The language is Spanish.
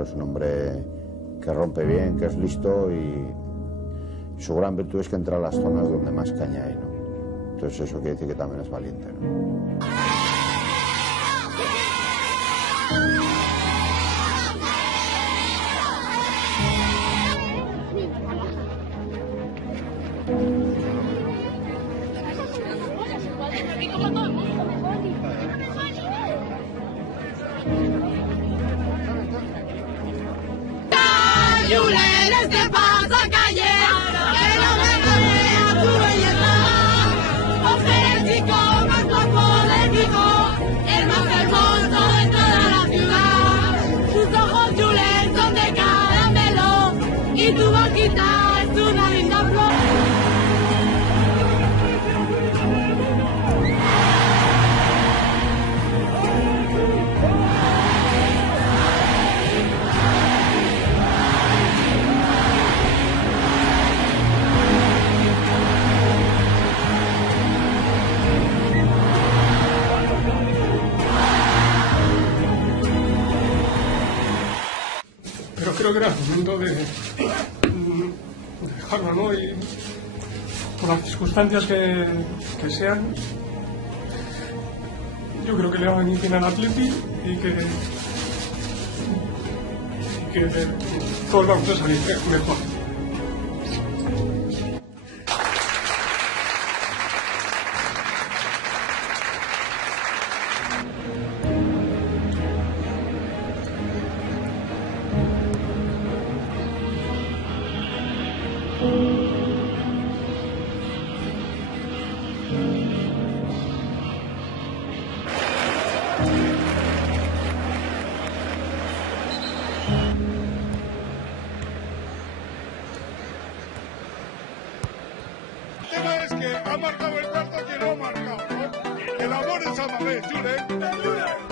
creo que es un hombre que rompe bien, que es listo y su gran virtud es que entra a las zonas donde más caña hay, ¿no? Entonces eso quiere decir que también es valiente, ¿no? Julen, este pasa calle, que no me gane a tu belleza. Hombre, el chico más guapo del pico, el más hermoso de toda la ciudad. Sus ojos, Julen, son de caramelo y tu boquita es una linda flor. Pero creo que era el momento de dejarlo, ¿no? Y por las circunstancias que sean, yo creo que le va a venir bien al Atleti y que todos vamos a salir mejor. El tema es que ha marcado el cuarto que no ha marcado, ¿no? El amor es Amabé, Julen.